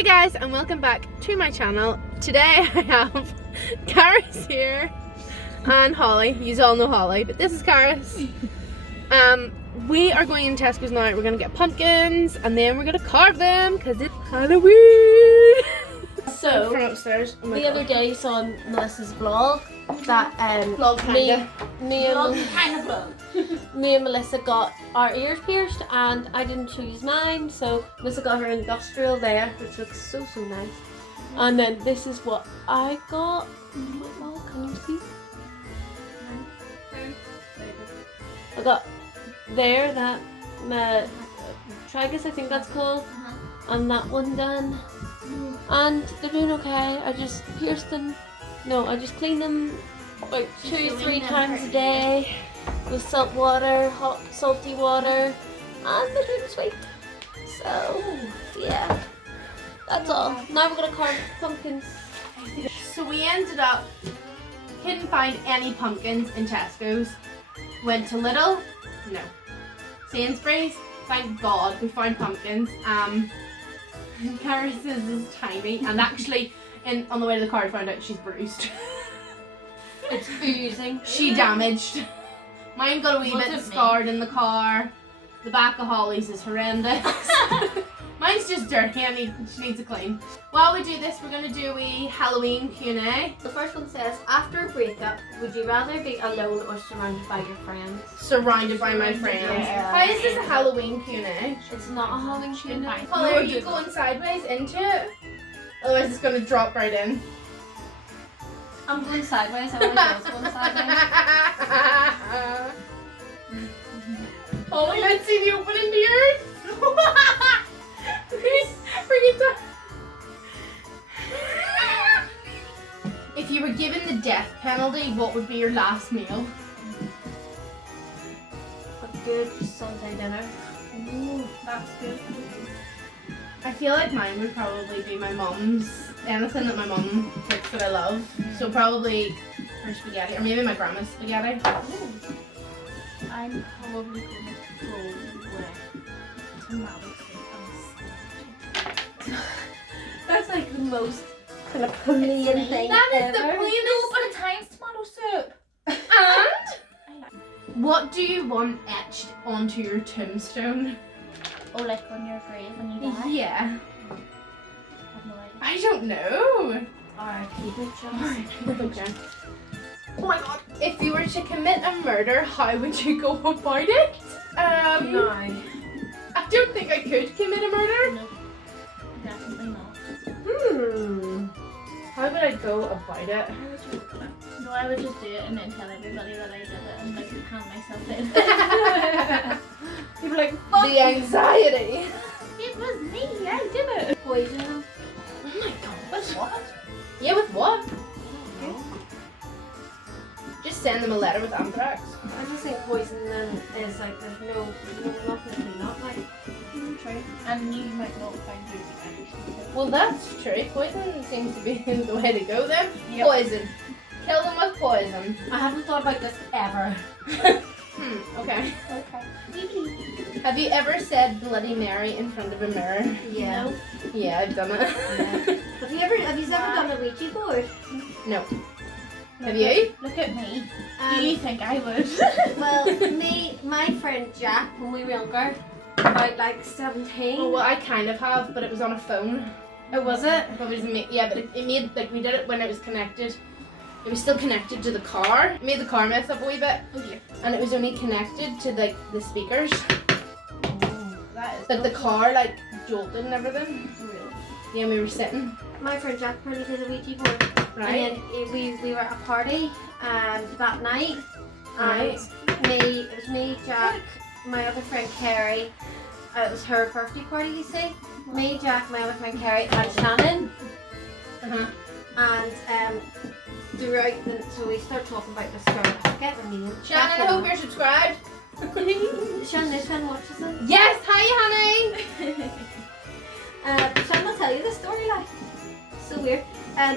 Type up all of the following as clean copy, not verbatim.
Hi guys and welcome back to my channel. Today I have Karis here and Holly. You all know Holly, but this is Karis. We are going into Tesco's now. We're going to get pumpkins and then we're going to carve them because it's Halloween. So, from upstairs. Oh the other day saw on Melissa's vlog that me and Melissa got our ears pierced and I didn't choose mine, so Melissa got her industrial there, which looks so nice. And then this is what I got. Oh, can you see? I got there that tragus, I think that's called, and that one done. And they're doing okay. I just pierced them. No, I just clean them about 2-3 times a day with salt water, hot salty water, and they're doing sweet. So yeah, that's all. Now we're gonna carve pumpkins. So we ended up, couldn't find any pumpkins in Tesco's. Went to Lidl, no. Sainsbury's, thank God we found pumpkins. Karis is tiny, and actually, on the way to the car, I found out she's bruised. It's oozing. She damaged. Mine got a wee bit scarred in the car. The back of Holly's is horrendous. Mine's just dirty and she needs a clean. While we do this, we're going to do a Halloween Q&A. The first one says, after a breakup, would you rather be alone or surrounded by your friends? Surrounded by my friends. Yeah. How is this a Halloween Q&A? It's not a Halloween Q&A. Holly, are you going sideways into it? Otherwise it's going to drop right in. I'm going sideways. I always going sideways. Holly, let's see the opening to yours. Bring it down. If you were given the death penalty, what would be your last meal? A good Sunday dinner. Ooh, that's good. I feel like mine would probably be my mum's. Anything that my mum cooks that I love. So probably her spaghetti, or maybe my grandma's spaghetti. Ooh. I'm probably going to go with tomato soup. That's like the most kind of plain thing That is the ever. plainest. But at times tomato soup. And what do you want etched onto your tombstone? Oh, like on your grave when you die? Yeah. I have no idea. I don't know. R.I.P. Okay. Oh my god. If you were to commit a murder, how would you go about it? No. I don't think I could commit a murder. No. Definitely not. How would I go about it? How would you do it? No, I would just do it and then tell everybody that I did it and like hand myself in. You'd be like, fuck the anxiety. It was me, I did it. Poison them. Oh my god. With what? Yeah, with what? No. Just send them a letter with anthrax. I just think poison them is like there's nothing to clean up like. True. And you might not find your medicine. Well, that's true. Poison seems to be the way to go then. Yep. Poison. Kill them with poison. I haven't thought about this ever. Okay. Okay. Have you ever said Bloody Mary in front of a mirror? Yeah. No. Yeah, I've done it. Yeah. Have you ever done a Ouija board? No. Have you? Look at me. Do you think I would? Well, my friend Jack, when we were younger, about like 17. Oh, well, I kind of have, but it was on a phone. Oh, was it? Probably doesn't yeah, but it made, like, we did it when it was connected. It was still connected to the car. It made the car mess up a wee bit. Oh dear. And it was only connected to, like, the speakers. That is But the car, like, jolted and everything. really. Yeah, we were sitting. My friend Jack probably did a Ouija board. Right. And then we were at a party that night. Right. And it was me, Jack, my other friend Carrie. It was her birthday party, you see. Me, Jack, my other friend Carrie, and Shannon. Uh-huh. And throughout so we start talking about this girl. I forget her name. Shannon, I hope you're subscribed. Shannon watches it. Yes, hi, honey. So I'm gonna tell you the story, like, so weird.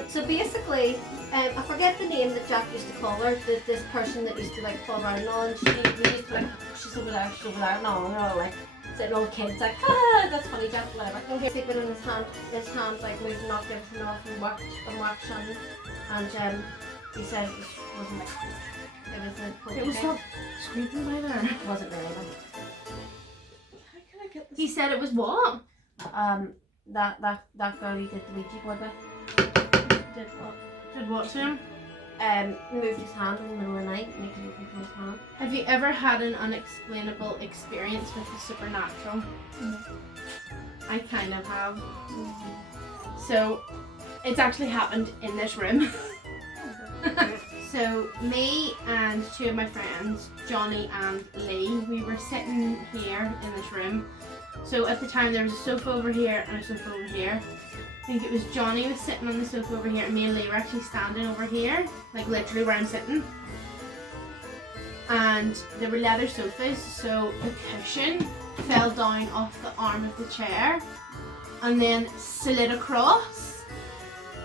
So basically, I forget the name that Jack used to call her. This person that used to like fall around on. We used to like, she's over there, and all. And all like, sitting all kids like, ah, that's funny, Jack, whatever. Okay. Sleeping in his hand like moved, knocked everything off and watched on. And he said it wasn't like, it was a poker It was game. not scraping by there. It wasn't really like, How can I get this? He said it was what? that girl he did the Ouija board with. Did what? Did what to him? Moved his hand in the middle of the night and he couldn't control his hand. Have you ever had an unexplainable experience with the supernatural? No. I kind of have. So, it's actually happened in this room. So, me and two of my friends, Johnny and Lee, we were sitting here in this room. So, at the time, there was a sofa over here and a sofa over here. I think it was Johnny was sitting on the sofa over here and me and Lee were actually standing over here, like literally where I'm sitting. And there were leather sofas, so the cushion fell down off the arm of the chair and then slid across.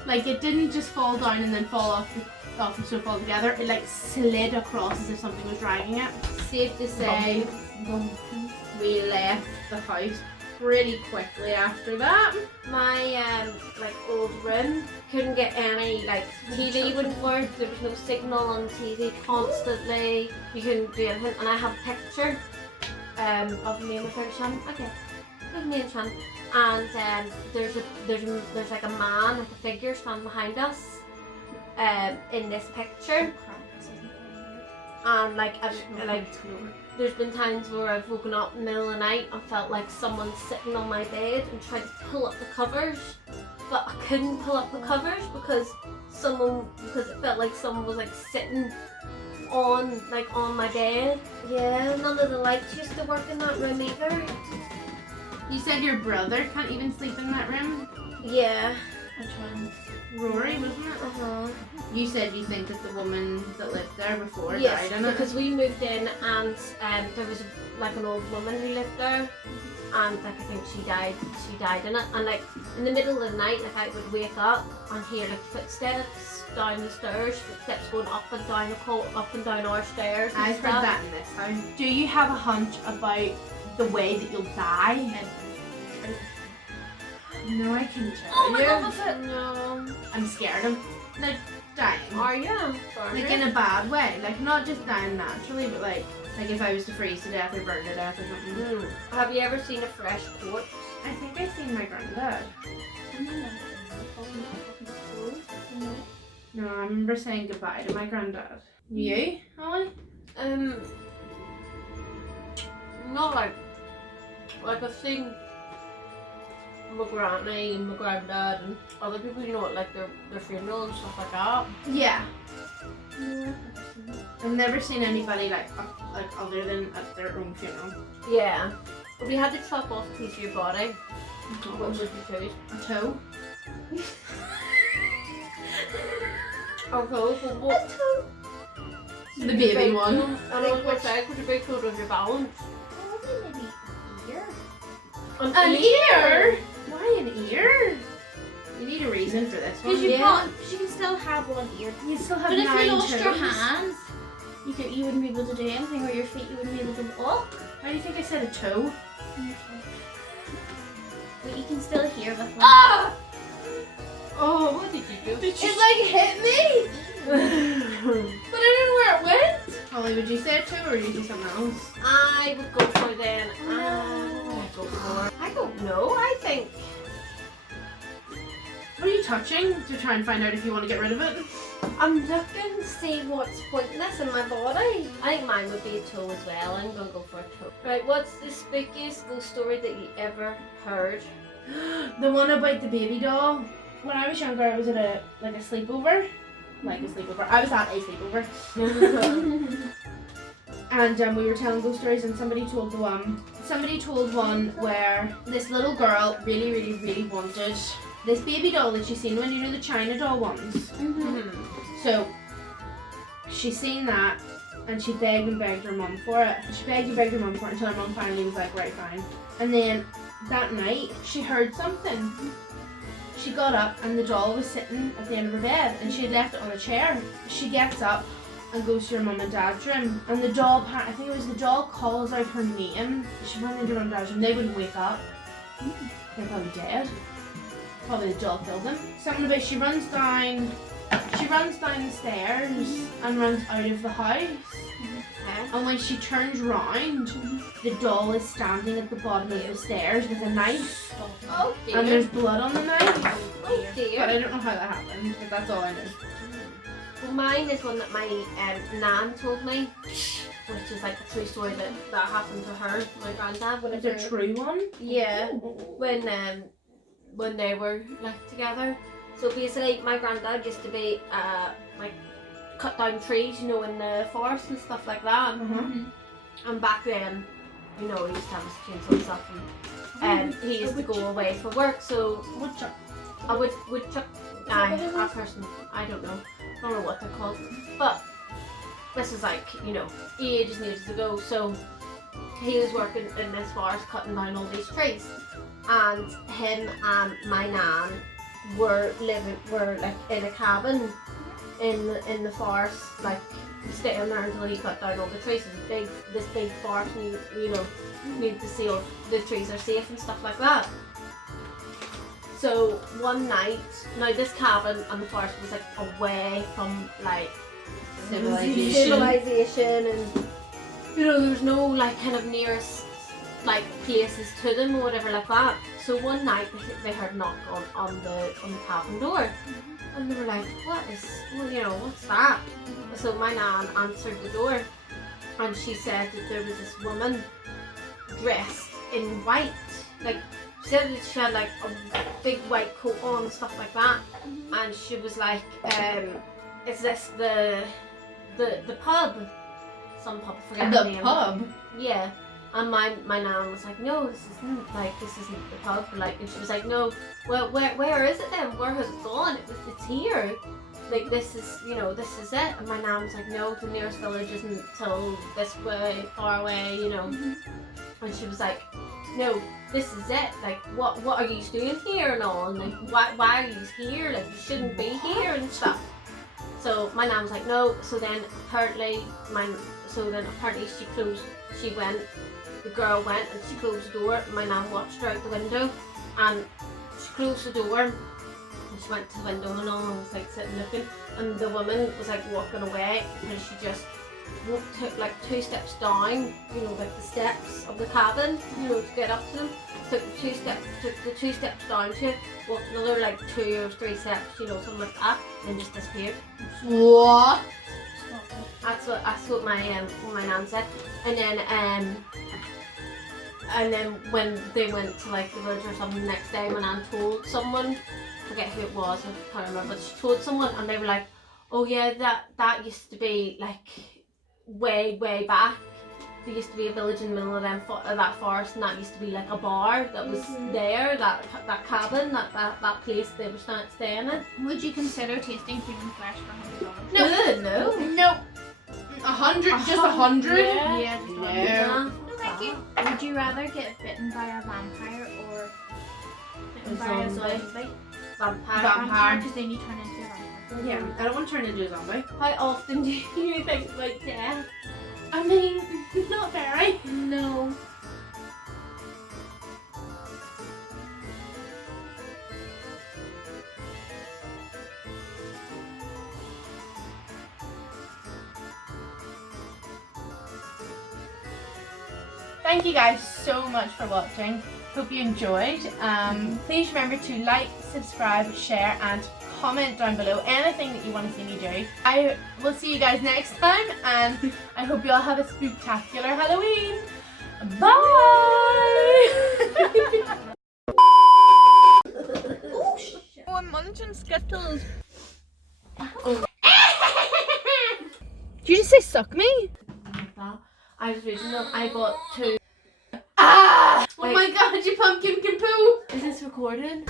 Like it didn't just fall down and then fall off the sofa altogether, it like slid across as if something was dragging it. Safe to say, we left the house pretty quickly after that. My like old room couldn't get any like TV wouldn't work. There was no signal on TV constantly. You couldn't do anything. And I have a picture of me and my friend Shan. Okay, of me and Shan. And there's like a man, like a figure standing behind us in this picture. And like there's been times where I've woken up in the middle of the night and felt like someone's sitting on my bed and tried to pull up the covers, but I couldn't pull up the covers because it felt like someone was like sitting on my bed. Yeah, none of the lights used to work in that room either. You said your brother can't even sleep in that room? Yeah. Which one? Rory, wasn't it? Uh-huh. You said you think that the woman that lived there before Yes, died in it? because we moved in and there was like an old woman who lived there, and like I think she died in it, and like in the middle of the night, like I would wake up and hear like footsteps down the stairs, footsteps going up and down our stairs. And I've heard stuff. that in this house. Do you have a hunch about the way that you'll die? No, I can tell Oh my you. god, what's it? No. I'm scared of like dying. Are you? Like in a bad way. Like not just dying naturally, but like if I was to freeze to death or burn to death or something. Have you ever seen a fresh corpse? I think I've seen my granddad. No, I remember saying goodbye to my granddad. You, Holly? Not like I've seen my granny and my granddad and other people, you know, at like their funeral and stuff like that. Yeah. I've never seen anybody like other than at their own funeral. Yeah. If you had to chop off a piece of your body, what would you choose? A toe? Okay, what? The baby one. I know what say, could you be cool of your balance? An ear? Why an ear? You need a reason for this one. Because you can still have one ear. You still have But if 9 you lost toes. your hands, you wouldn't be able to do anything, or your feet, you wouldn't be able to walk. Why do you think I said a toe? But you can still hear with one. Ah! Oh, what did you do? It like hit me! But I don't know where it went! Holly, would you say a toe or would you say something else? I would go for then. I don't know. I think What are you touching to try and find out if you want to get rid of it? I'm looking to see what's pointless in my body. I think mine would be a toe as well. I'm gonna go for a toe. Right, what's the spookiest ghost story that you ever heard? The one about the baby doll. When I was younger, I was at a sleepover. Like a sleepover. I was at a sleepover. And we were telling ghost stories, and somebody told one where this little girl really, really, really wanted this baby doll that she's seen when, you know, the China doll ones. So she seen that and she begged and begged her mum for it. She begged and begged her mum for it until her mum finally was like, right, fine. And then that night she heard something. She got up and the doll was sitting at the end of her bed and she had left it on a chair. She gets up and goes to her mum and dad's room. And the doll, I think it was the doll, calls out her name. She went into her mum and dad's room. They wouldn't wake up. They're probably dead. Probably the doll killed them. Something about she runs down the stairs and runs out of the house. And when she turns round, the doll is standing at the bottom of the stairs with a knife. Oh dear. And there's blood on the knife. Oh dear. But I don't know how that happened, but that's all I know. Well, mine is one that my nan told me, which is like a true story that happened to her, my granddad. It's a true one? Yeah, when they were like together. So basically, my granddad used to be like cut down trees, you know, in the forest and stuff like that. And back then, you know, he used to have his chainsaw and stuff, and he used to go away for work. So Woodchuck. a woodchuck, a person, I don't know what they're called, but this is like, you know, ages and ages ago. So he was working in this forest cutting down all these trees, and him and my nan were like in a cabin in the forest, like staying there until he cut down all the trees. It's this big forest, and you know, need to see all the trees are safe and stuff like that. So one night, now this cabin and the forest was like away from like civilization, and you know, there was no like kind of nearest like places to them or whatever like that. So one night they heard a knock on the cabin door, and they were like, you know, what's that? So my nan answered the door, and she said that there was this woman dressed in white, like she said that she had like a big white coat on and stuff like that, and she was like, is this the pub? Some pub, I forget the name. The pub? Yeah. And my nan was like, no, this isn't the pub. Like, and she was like, no, well, where is it then? Where has it gone? It's here. Like, this is, you know, this is it. And my nan was like, no, the nearest village isn't till this way, far away, you know. And she was like, no, this is it. Like, what are you doing here and all? And like, why are you here? Like, you shouldn't be here and stuff. So my nan was like, no. So then apparently the girl went and she closed the door, and my nan watched her out the window, and she closed the door and she went to the window and all, and was like sitting looking, and the woman was like walking away, and she just took like 2 steps down, you know, like the steps of the cabin, you know, to get up to them. Took the 2 steps down to it, walked another like 2 or 3 steps, you know, something like that, and just disappeared. What? That's what my nan said. And then when they went to like the village or something the next day, my nan told someone, I forget who it was, I can't remember, but she told someone, and they were like, oh yeah, that used to be like way back. There used to be a village in the middle of that forest, and that used to be like a bar that was there, that cabin, that place they were staying in. Would you consider tasting human flesh for $100? No. No. 100? Just 100? Yeah. No. No, thank you. Would you rather get bitten by a vampire or bitten by a zombie? Vampire. Because then you turn into a vampire. Yeah, I don't want to turn into a zombie. How often do you think about death? I mean, not very. No. Thank you guys so much for watching. Hope you enjoyed. Please remember to like, subscribe, share, and comment down below anything that you want to see me do. I will see you guys next time, and I hope you all have a spooktacular Halloween. Bye! Oh, I'm munching Skittles. Did you just say suck me? Like that. I was reading them. I got 2. Ah! Oh Wait. my god, you pumpkin can poo! Is this recording?